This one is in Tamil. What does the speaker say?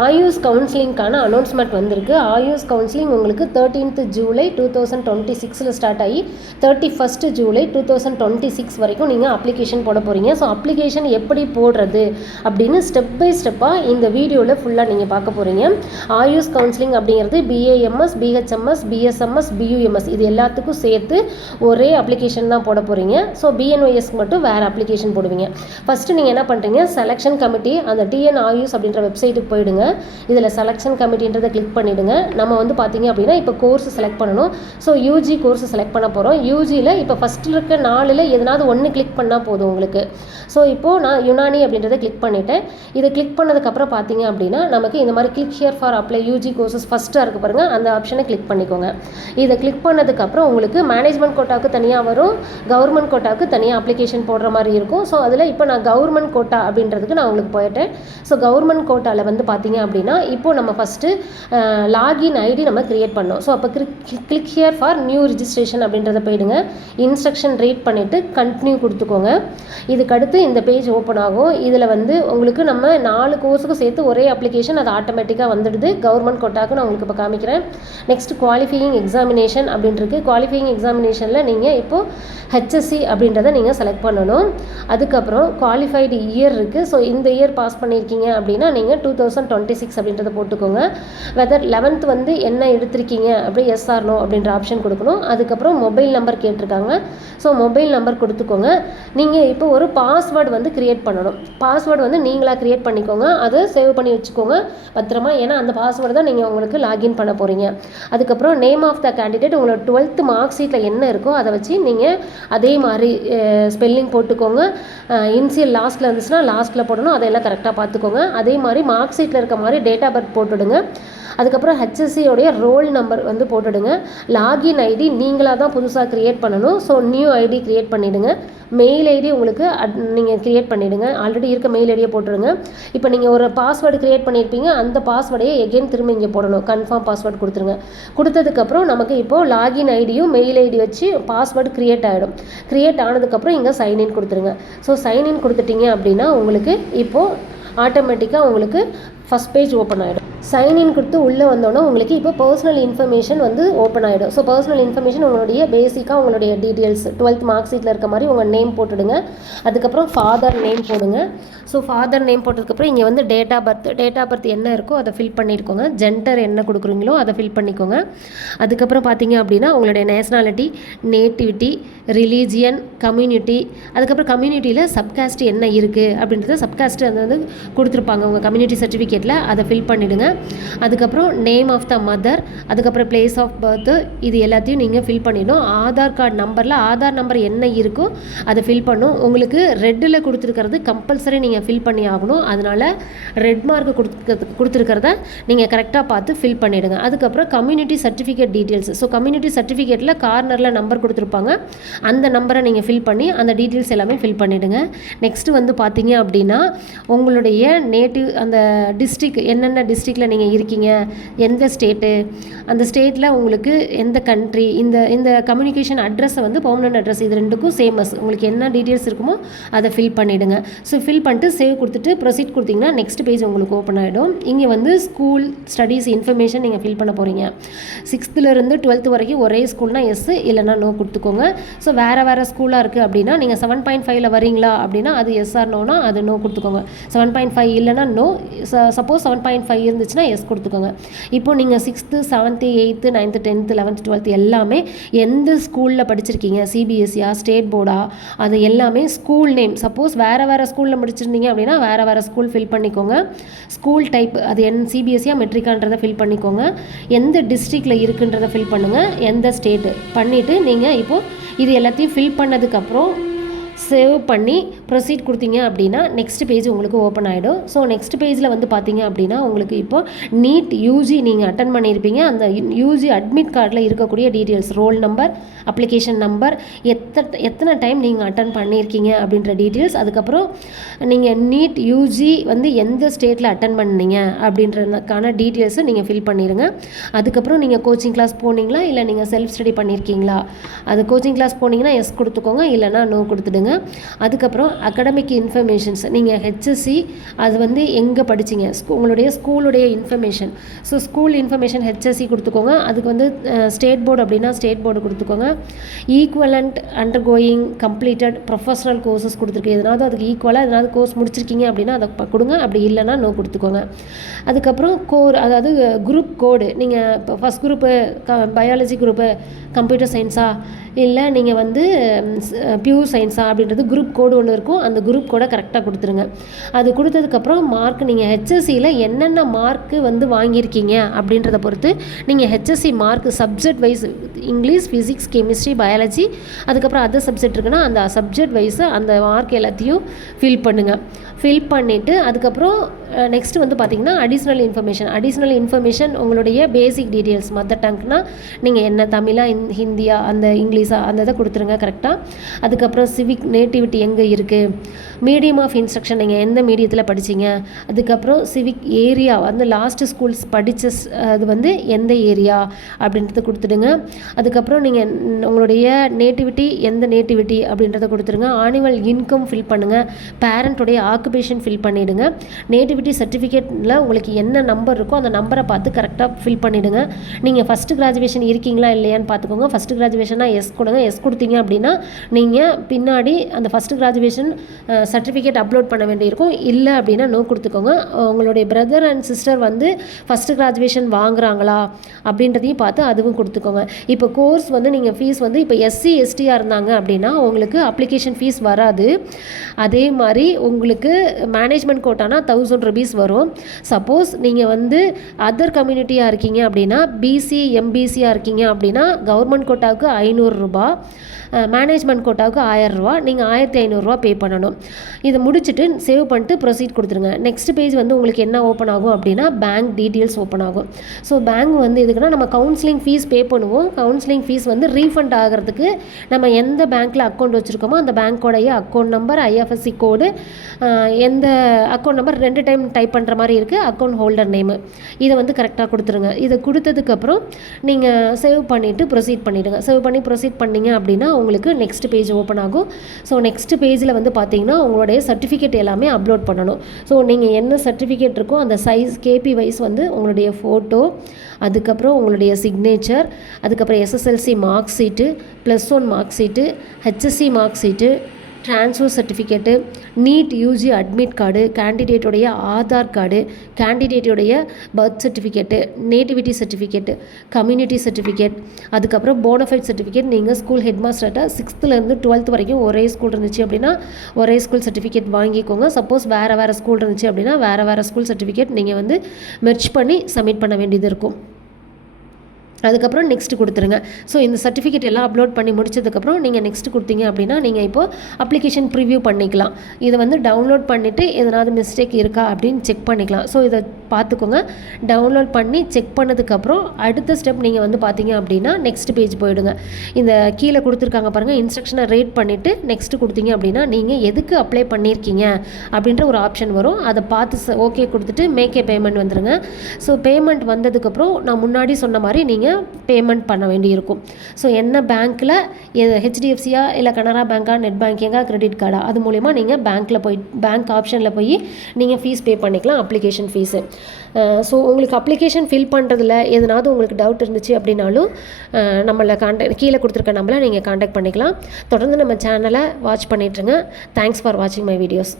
ஆயுஷ் கவுன்சிலிங்கான அனௌன்ஸ்மெண்ட் வந்திருக்கு. ஆயுஷ் கவுன்சிலிங் உங்களுக்கு 13th ஜூலை 2026 ஸ்டார்ட் ஆகி 31st ஜூலை 2026 வரைக்கும் நீங்கள் அப்ளிகேஷன் போட போகிறீங்க. ஸோ அப்ளிகேஷன் எப்படி போடுறது அப்படின்னு ஸ்டெப் பை ஸ்டெப்பாக இந்த வீடியோவில் ஃபுல்லாக நீங்கள் பார்க்க போகிறீங்க. ஆயுஷ் கவுன்சிலிங் அப்படிங்கிறது BAMS, BHMS, BSMS, BUMS இது எல்லாத்துக்கும் சேர்த்து ஒரே அப்ளிகேஷன் தான் போட போகிறீங்க. ஸோ BNYS மட்டும் வேறு அப்ளிகேஷன் போடுவீங்க. ஃபஸ்ட்டு நீங்கள் என்ன பண்ணுறீங்க, செலெக்ஷன் கமிட்டி அந்த TN ஆயுஷ் அப்படின்ற வெப்சைட்டுக்கு போயிடுங்க. இதில் செலெக்ஷன் கமிட்டின்றதை கிளிக் பண்ணிவிடுங்க. நம்ம வந்து பார்த்தீங்க அப்படின்னா இப்போ கோர்ஸ் செலக்ட் பண்ணணும். ஸோ யூஜி கோர்ஸ் செலக்ட் பண்ண போகிறோம். யூஜியில் இப்போ ஃபஸ்ட்டில் இருக்க 4ல் எதனாவது ஒன்று கிளிக் பண்ணால் போதும் உங்களுக்கு. ஸோ இப்போது நான் யுனானி அப்படின்றத கிளிக் பண்ணிவிட்டேன். இதை கிளிக் பண்ணதுக்கப்புறம் பார்த்தீங்க அப்படின்னா நமக்கு இந்த மாதிரி click here for apply UG courses ஃபஸ்ட்டாக இருக்குது பாருங்கள், அந்த ஆப்ஷனை கிளிக் பண்ணிக்கோங்க. இதை கிளிக் பண்ணதுக்கப்புறம் உங்களுக்கு மேனேஜ்மெண்ட் கோட்டாவுக்கு தனியாக வரும், கவர்மெண்ட் கோட்டாவுக்கு தனியாக அப்ளிகேஷன் போடுற மாதிரி இருக்கும். ஸோ அதில் இப்போ நான் கவர்மெண்ட் கோட்டா அப்படின்றதுக்கு நான் உங்களுக்கு போயிட்டேன். ஸோ கவர்மெண்ட் கோட்டாவில் வந்து பார்த்தீங்க அப்படின்னா இப்போது நம்ம ஃபஸ்ட்டு லாகின் ஐடி நம்ம கிரியேட் பண்ணோம். ஸோ அப்போ click here for new registration அப்படின்றத போயிடுங்க. இன்ஸ்ட்ரக்ஷன் ரீட் பண்ணிவிட்டு கண்டினியூ கொடுத்துக்கோங்க. இதுக்கடுத்து இந்த பேஜ் ஓப்பன் ஆகும். இதில் வந்து உங்களுக்கு நம்ம 4 கோர்ஸுக்கும் சேர்த்து ஒரே அப்ளிகேஷன் அது ஆட்டோமேட்டிக்காக வந்துடுது. கவர்மெண்ட் கோட்டாக்கு நான் உங்களுக்கு இப்போ காமிக்கிறேன். நெக்ஸ்ட் குவாலிஃபையிங் எக்ஸாமினேஷன் அப்படின்றது. குவாலிஃபையிங் எக்ஸாமினேஷனில் நீங்கள் இப்போது HSC அப்படின்றத நீங்கள் செலக்ட் பண்ணணும். அதுக்கப்புறம் குவாலிஃபைடு இயர் இருக்குது. ஸோ இந்த இயர் பாஸ் பண்ணியிருக்கீங்க அப்படின்னா நீங்கள் 2026 அப்படின்றத போட்டுக்கோங்க. வெதர் 11th வந்து என்ன எடுத்திருக்கீங்க அப்படி SR நோ அப்படின்ற ஆப்ஷன் கொடுக்கணும். அதுக்கப்புறம் மொபைல் நம்பர் கேட்டிருக்காங்க. ஸோ மொபைல் நம்பர் கொடுத்துக்கோங்க. நீங்கள் இப்போ ஒரு பாஸ்வேர்டு வந்து கிரியேட் பண்ணணும். பாஸ்வேர்டு வந்து நீங்களாக கிரியேட் பண்ணிக்கோங்க. அதை சேவ் பண்ணி வச்சுக்கோங்க பத்திரமா, ஏன்னா அந்த பாஸ்வேர்டு தான் நீங்கள் உங்களுக்கு லாகின் பண்ண போகிறீங்க. அதுக்கப்புறம் நேம் ஆஃப் த கேண்டிடேட் உங்களோட 12th மார்க் ஷீட்டில் என்ன இருக்கோ அதை வச்சு நீங்கள் அதே மாதிரி ஸ்பெல்லிங் போட்டுக்கோங்க. இன்சியல் லாஸ்ட்டில் இருந்துச்சுன்னா லாஸ்ட்டில் போடணும், அதெல்லாம் கரெக்டாக பார்த்துக்கோங்க. அதே மாதிரி மார்க் ஷீட்டில் இருக்க மாதிரி டேட் ஆஃப் பர்த் போட்டுடுங்க. அதுக்கப்புறம் HSCயோடைய ரோல் நம்பர் வந்து போட்டுடுங்க. லாகின் ஐடி நீங்களாக தான் புதுசாக க்ரியேட் பண்ணணும். ஸோ நியூ ஐடி க்ரியேட் பண்ணிவிடுங்க. மெயில் ஐடி உங்களுக்கு நீங்கள் க்ரியேட் பண்ணிவிடுங்க. ஆல்ரெடி இருக்க மெயில் ஐடியை போட்டுடுங்க. இப்போ நீங்கள் ஒரு பாஸ்வேர்டு க்ரியேட் பண்ணியிருப்பீங்க, அந்த பாஸ்வேர்டையே எகெயின் திரும்ப இங்கே போடணும். கன்ஃபார்ம் பாஸ்வேர்டு கொடுத்துருங்க. கொடுத்ததுக்கப்புறம் நமக்கு இப்போது லாகின் ஐடியும் மெயில் ஐடி வச்சு பாஸ்வேர்டு க்ரியேட் ஆகிடும். க்ரியேட் ஆனதுக்கப்புறம் இங்கே சைன்இன் கொடுத்துருங்க. ஸோ சைன்இன் கொடுத்துட்டீங்க அப்படின்னா உங்களுக்கு இப்போது ஆட்டோமேட்டிக்காக உங்களுக்கு ஃபஸ்ட் பேஜ் ஓப்பன் ஆகிடும். சைன்இன் கொடுத்து உள்ளே வந்தோன்னா உங்களுக்கு இப்போ பர்சனல் இன்ஃபர்மேஷன் வந்து ஓப்பன் ஆகிடும். ஸோ பர்சனல் இன்ஃபர்மேஷன் உங்களுடைய பேசிக்காக உங்களுடைய டீட்டெயில்ஸ் 12th மார்க் ஷீட்டில் இருக்க மாதிரி உங்கள் நேம் போட்டுடுங்க. அதுக்கப்புறம் ஃபாதர் நேம் போடுங்க. ஸோ ஃபாதர் நேம் போட்டதுக்கப்புறம் இங்கே வந்து டேட் ஆஃப் பர்த் என்ன இருக்கோ அதை ஃபில் பண்ணியிருக்கோங்க. ஜெண்டர் என்ன கொடுக்குறீங்களோ அதை ஃபில் பண்ணிக்கோங்க. அதுக்கப்புறம் பார்த்தீங்க அப்படின்னா உங்களுடைய நேஷ்னாலிட்டி, நேட்டிவிட்டி, ரிலீஜியன், கம்யூனிட்டி, அதுக்கப்புறம் கம்யூனிட்டியில் சப்காஸ்ட் என்ன இருக்குது அப்படின்றத சப்காஸ்ட் அது வந்து கொடுத்துருப்பாங்க உங்கள் கம்யூனிட்டி சர்டிஃபிகேட்டில், அதை ஃபில் பண்ணிவிடுங்க. அதுக்கப்புறம் நேம் ஆஃப் த மதர், அதுக்கப்புறம் பிளேஸ் ஆஃப் பர்த்து, இது எல்லாத்தையும் நீங்கள் ஃபில் பண்ணிடணும். ஆதார் கார்டு நம்பரில் ஆதார் நம்பர் என்ன இருக்கோ அதை ஃபில் பண்ணும். உங்களுக்கு ரெட்டில் கொடுத்துருக்கிறது கம்பல்சரி நீங்கள் ஃபில் பண்ணி ஆகணும். அதனால் ரெட் மார்க் கொடுத்துருக்கிறத நீங்கள் கரெக்டாக பார்த்து ஃபில் பண்ணிவிடுங்க. அதுக்கப்புறம் community certificate details. So community சர்டிஃபிகேட்டில் கார்னரில் நம்பர் கொடுத்துருப்பாங்க, அந்த நம்பரை நீங்கள் ஃபில் பண்ணி அந்த டீட்டெயில்ஸ் எல்லாமே ஃபில் பண்ணிவிடுங்க. நெக்ஸ்ட்டு வந்து பார்த்தீங்க அப்படின்னா உங்களுடைய நேட்டிவ் அந்த டிஸ்ட்ரிக், என்னென்ன டிஸ்ட்ரிக்டில் நீங்கள் இருக்கீங்க, எந்த ஸ்டேட்டு, அந்த ஸ்டேட்டில் உங்களுக்கு எந்த கண்ட்ரி, இந்த கம்யூனிகேஷன் அட்ரஸை வந்து பெர்மனன்ட் அட்ரஸ் இது ரெண்டுக்கும் சேமஸ். உங்களுக்கு என்ன டீட்டெயில்ஸ் இருக்குமோ அதை ஃபில் பண்ணிவிடுங்க. ஸோ ஃபில் பண்ணிட்டு சேவ் கொடுத்துட்டு ப்ரொசீட் கொடுத்தீங்கன்னா நெக்ஸ்ட் பேஜ் உங்களுக்கு ஓப்பன் ஆகிடும். இங்கே வந்து ஸ்கூல் ஸ்டடீஸ் இன்ஃபர்மேஷன் நீங்கள் ஃபில் பண்ண போகிறீங்க. 6th 12th வரைக்கும் ஒரே ஸ்கூல்னால் எஸ், இல்லைனா நோ கொடுத்துக்கோங்க. ஸோ வேறு ஸ்கூலாக இருக்குது அப்படின்னா நீங்கள் 7.5ல் வரீங்களா அப்படின்னா அது SR நோனா அது நோ கொடுத்துக்கோங்க. 7.5 இல்லைனா நோ. சப்போஸ் 7.5 இருந்துச்சுன்னா எஸ் கொடுத்துக்கோங்க. இப்போ நீங்கள் 6th 7th 8th 9th 10th 11th 12th எல்லாமே எந்த ஸ்கூலில் படிச்சிருக்கீங்க, CBSEயா ஸ்டேட் போர்டா, அது எல்லாமே ஸ்கூல் நேம். சப்போஸ் வேறு ஸ்கூலில் படிச்சிருந்தீங்க அப்படின்னா வேறு ஸ்கூல் ஃபில் பண்ணிக்கோங்க. ஸ்கூல் டைப் அது CBSEயா மெட்ரிக்கான்றதை ஃபில் பண்ணிக்கோங்க. எந்த டிஸ்ட்ரிக்டில் இருக்குன்றதை ஃபில் பண்ணுங்கள், எந்த ஸ்டேட்டு பண்ணிவிட்டு நீங்கள் இப்போது இது எல்லாத்தையும் ஃபில் பண்ணதுக்கப்புறம் சேவ் பண்ணி ப்ரொசீட் கொடுத்தீங்க அப்படின்னா நெக்ஸ்ட் பேஜ் உங்களுக்கு ஓப்பன் ஆகிடும். ஸோ நெக்ஸ்ட் பேஜில் வந்து பார்த்தீங்க அப்படின்னா உங்களுக்கு இப்போ நீட் யூஜி நீங்கள் அட்டன் பண்ணியிருப்பீங்க, அந்த யூஜி அட்மிட் கார்டில் இருக்கக்கூடிய details, roll number, application number, எத்தனை டைம் நீங்கள் அட்டன் பண்ணியிருக்கீங்க அப்படின்ற டீட்டெயில்ஸ், அதுக்கப்புறம் நீங்கள் நீட் யூஜி வந்து எந்த ஸ்டேட்டில் அட்டன் பண்ணீங்க அப்படின்றதுக்கான டீட்டெயில்ஸை நீங்கள் ஃபில் பண்ணிடுங்க. அதுக்கப்புறம் நீங்கள் கோச்சிங் கிளாஸ் போனீங்களா இல்லை நீங்கள் செல்ஃப் ஸ்டடி பண்ணியிருக்கீங்களா, அது கோச்சிங் கிளாஸ் போனீங்கன்னா எஸ் கொடுத்துக்கோங்க, இல்லைனா நோ கொடுத்துடுங்க. கொடுத்துருங்க. அதுக்கப்புறம் அகடமிக் இன்ஃபர்மேஷன்ஸ், நீங்கள் ஹெச்எஸ்சி அது வந்து எங்கே படிச்சிங்க, உங்களுடைய ஸ்கூலுடைய information. So school information HSC கொடுத்துக்கோங்க. அதுக்கு வந்து ஸ்டேட் போர்டு அப்படின்னா ஸ்டேட் போர்டு கொடுத்துக்கோங்க. Equivalent undergoing completed professional courses கொடுத்துருக்கு. எதனாவது அதுக்கு ஈக்குவலாக எதனாவது கோர்ஸ் முடிச்சிருக்கீங்க அப்படின்னா அதை கொடுங்க. அப்படி இல்லைன்னா நோ கொடுத்துக்கோங்க. அதுக்கப்புறம் கோர், அதாவது குரூப் கோடு, நீங்கள் இப்போ first group biology group computer சயின்ஸா இல்லை நீங்கள் வந்து பியூர் சயின்ஸா அப்படின்றது குரூப் கோடு ஒன்று இருக்கும். அந்த குரூப் கோடை கரெக்டாக கொடுத்துருங்க. அது கொடுத்ததுக்கப்புறம் மார்க், நீங்கள் ஹெச்எஸ்சியில் என்னென்ன மார்க்கு வந்து வாங்கியிருக்கீங்க அப்படின்றத பொறுத்து நீங்கள் HSC mark subject wise, English, physics, chemistry, biology, அதுக்கப்புறம் அதர் சப்ஜெக்ட் இருக்குன்னா அந்த சப்ஜெக்ட் வைஸு அந்த மார்க் எல்லாத்தையும் ஃபில் பண்ணுங்கள். ஃபில் பண்ணிவிட்டு அதுக்கப்புறம் நெக்ஸ்ட் வந்து பார்த்திங்கன்னா அடிஷ்னல் இன்ஃபர்மேஷன் உங்களுடைய பேசிக் டீட்டெயில்ஸ், மதர் டங்க்னா நீங்கள் என்ன தமிழா ஹிந்தியா அந்த இங்கிலீஷா அந்த இதை கொடுத்துருங்க கரெக்டாக. அதுக்கப்புறம் சிவிக் நேட்டிவிட்டி எங்கே இருக்குது, மீடியம் ஆஃப் இன்ஸ்ட்ரக்ஷன் நீங்கள் எந்த மீடியத்தில் படிச்சிங்க, அதுக்கப்புறம் சிவிக் ஏரியா வந்து லாஸ்ட்டு ஸ்கூல்ஸ் படித்த அது வந்து எந்த ஏரியா அப்படின்றத கொடுத்துடுங்க. அதுக்கப்புறம் நீங்கள் உங்களுடைய நேட்டிவிட்டி எந்த நேட்டிவிட்டி அப்படின்றத கொடுத்துருங்க. ஆனுவல் இன்கம் ஃபில் பண்ணுங்கள். பேரண்ட்டுடைய ஆக்குபேஷன் ஃபில் பண்ணிவிடுங்க. நேட்டிவிட்டி சர்டிஃபிகேட்டில் உங்களுக்கு என்ன நம்பர் இருக்கோ அந்த நம்பரை பார்த்து கரெக்டாக ஃபில் பண்ணிவிடுங்க. நீங்கள் ஃபஸ்ட்டு கிராஜுவேஷன் இருக்கீங்களா இல்லையான்னு பார்த்துக்கோங்க. ஃபஸ்ட்டு கிராஜுவேஷனா எஸ் கொடுங்க. எஸ் கொடுத்தீங்க அப்படின்னா நீங்கள் பின்னாடி அந்த ஃபஸ்ட்டு கிராஜுவேஷன் சர்டிஃபிகேட் அப்லோட் பண்ண வேண்டியிருக்கும். இல்லை அப்படின்னா நோ கொடுத்துக்கோங்க. உங்களுடைய பிரதர் அண்ட் சிஸ்டர் வந்து ஃபஸ்ட்டு கிராஜுவேஷன் வாங்குறாங்களா அப்படின்றதையும் பார்த்து அதுவும் கொடுத்துக்கோங்க. இப்போ கோர்ஸ் வந்து நீங்கள் ஃபீஸ் வந்து இப்போ எஸ்சி எஸ்டியாக இருந்தாங்க அப்படின்னா உங்களுக்கு அப்ளிகேஷன் ஃபீஸ் வராது. அதே மாதிரி உங்களுக்கு மேனேஜ்மெண்ட் கோட்டானா 1000 rupees வரும். சப்போஸ் நீங்கள் வந்து அதர் கம்யூனிட்டியாக இருக்கீங்க அப்படின்னா பிசி எம்பிசியாக இருக்கீங்க அப்படின்னா கவர்மெண்ட் கோட்டாவுக்கு 500 ரூபாய், மேனேஜ்மெண்ட் கோட்டாவுக்கு 1000 ரூபா, நீங்கள் 1500 ரூபா பே பண்ணணும். இதை முடிச்சுட்டு சேவ் பண்ணிட்டு ப்ரொசீட் கொடுத்துருங்க. நெக்ஸ்ட் பேஜ் வந்து உங்களுக்கு என்ன ஓப்பன் ஆகும் அப்படின்னா பேங்க் டீட்டெயில்ஸ் ஓப்பன் ஆகும். ஸோ பேங்க் வந்து எதுக்குன்னா நம்ம கவுன்சிலிங் ஃபீஸ் பே பண்ணுவோம். கவுன்சிலிங் ஃபீஸ் வந்து ரீஃபண்ட் ஆகிறதுக்கு நம்ம எந்த பேங்க்கில் அக்கௌண்ட் வச்சுருக்கோமோ அந்த பேங்க்கோடைய அக்கௌண்ட் நம்பர், ஐஎஃப்எஸ்சி கோடு, எந்த அக்கௌண்ட் நம்பர் 2 டைம் டைப் பண்ணுற மாதிரி இருக்குது, அக்கௌண்ட் ஹோல்டர் நேமு, இதை வந்து கரெக்டாக கொடுத்துருங்க. இதை கொடுத்ததுக்கப்புறம் நீங்கள் சேவ் பண்ணிவிட்டு ப்ரொசீட் பண்ணிவிடுங்க. சேவ் பண்ணி ப்ரொசீட் பண்ணிங்க அப்படின்னா உங்களுக்கு நெக்ஸ்ட் பேஜ் ஓப்பன் ஆகும். ஸோ நெக்ஸ்ட் பேஜில் வந்து பார்த்தீங்கன்னா உங்களுடைய சர்டிஃபிகேட் எல்லாமே அப்லோட் பண்ணணும். ஸோ நீங்கள் என்ன சர்டிஃபிகேட் இருக்கோ அந்த சைஸ் கேபி வைஸ் வந்து உங்களுடைய ஃபோட்டோ, அதுக்கப்புறம் உங்களுடைய சிக்னேச்சர், அதுக்கப்புறம் SSLC mark sheet, +1 mark sheet, HSC mark sheet, transfer certificate, NEET UG admit card, கேண்டிடேட்டுடைய ஆதார் கார்டு, கேண்டிடேட்டுடைய birth certificate, nativity certificate, community certificate, அதுக்கப்புறம் போனஃபைட் சர்டிஃபிகேட். நீங்கள் ஸ்கூல் ஹெட் மாஸ்டர்கிட்ட 6th-லேருந்து 12th வரைக்கும் ஒரே ஸ்கூல் இருந்துச்சு அப்படின்னா ஒரே ஸ்கூல் சர்டிஃபிகேட் வாங்கிக்கோங்க. சப்போஸ் வேறு ஸ்கூல் இருந்துச்சு அப்படின்னா வேறு ஸ்கூல் சர்டிஃபிகேட் நீங்கள் வந்து மெர்ஜ் பண்ணி சப்மிட் பண்ண வேண்டியது இருக்கும். அதுக்கப்புறம் நெக்ஸ்ட் கொடுத்துருங்க. ஸோ இந்த சர்டிஃபிகேட் எல்லாம் அப்லோட் பண்ணி முடிச்சதுக்கப்புறம் நீங்கள் நெக்ஸ்ட் கொடுத்தீங்க அப்படின்னா நீங்கள் இப்போது அப்ளிகேஷன் ப்ரிவ்யூ பண்ணிக்கலாம். இதை வந்து டவுன்லோட் பண்ணிவிட்டு எதனாவது மிஸ்டேக் இருக்கா அப்படின்னு செக் பண்ணிக்கலாம். ஸோ இதை பார்த்துக்கோங்க. டவுன்லோட் பண்ணி செக் பண்ணதுக்கப்புறம் அடுத்த ஸ்டெப் நீங்கள் வந்து பார்த்தீங்க அப்படின்னா நெக்ஸ்ட் பேஜ் போயிடுங்க. இந்த கீழே கொடுத்துருக்காங்க பாருங்கள், இன்ஸ்ட்ரக்ஷனை ரேட் பண்ணிவிட்டு நெக்ஸ்ட் கொடுத்தீங்க அப்படின்னா நீங்கள் எதுக்கு அப்ளை பண்ணியிருக்கீங்க அப்படின்ற ஒரு ஆப்ஷன் வரும். அதை பார்த்து ஓகே கொடுத்துட்டு மேக்கே பேமெண்ட் வந்துடுங்க. ஸோ பேமெண்ட் வந்ததுக்கப்புறம் நான் முன்னாடி சொன்ன மாதிரி நீங்கள் பேமெண்ட் பண்ண வேண்டியிருக்கும். ஸோ என்ன பேங்க்கில், ஹெச்டிஎஃப்சியா இல்லை கனரா பேங்க்கா, நெட் பேங்கிங்கா, கிரெடிட் கார்டா, அது மூலிமா நீங்கள் பேங்க் ஆப்ஷனில் போய் நீங்கள் ஃபீஸ் பே பண்ணிக்கலாம், அப்ளிகேஷன் ஃபீஸு. ஸோ உங்களுக்கு அப்ளிகேஷன் ஃபில் பண்ணுறதுல எதனாவது உங்களுக்கு டவுட் இருந்துச்சு அப்படின்னாலும் நம்மளை கீழே கொடுத்துருக்க நம்பரை நீங்கள் காண்டாக்ட் பண்ணிக்கலாம். தொடர்ந்து நம்ம சேனலை வாட்ச் பண்ணிட்டுருங்க. தேங்க்ஸ் ஃபார் வாட்சிங் மை வீடியோஸ்.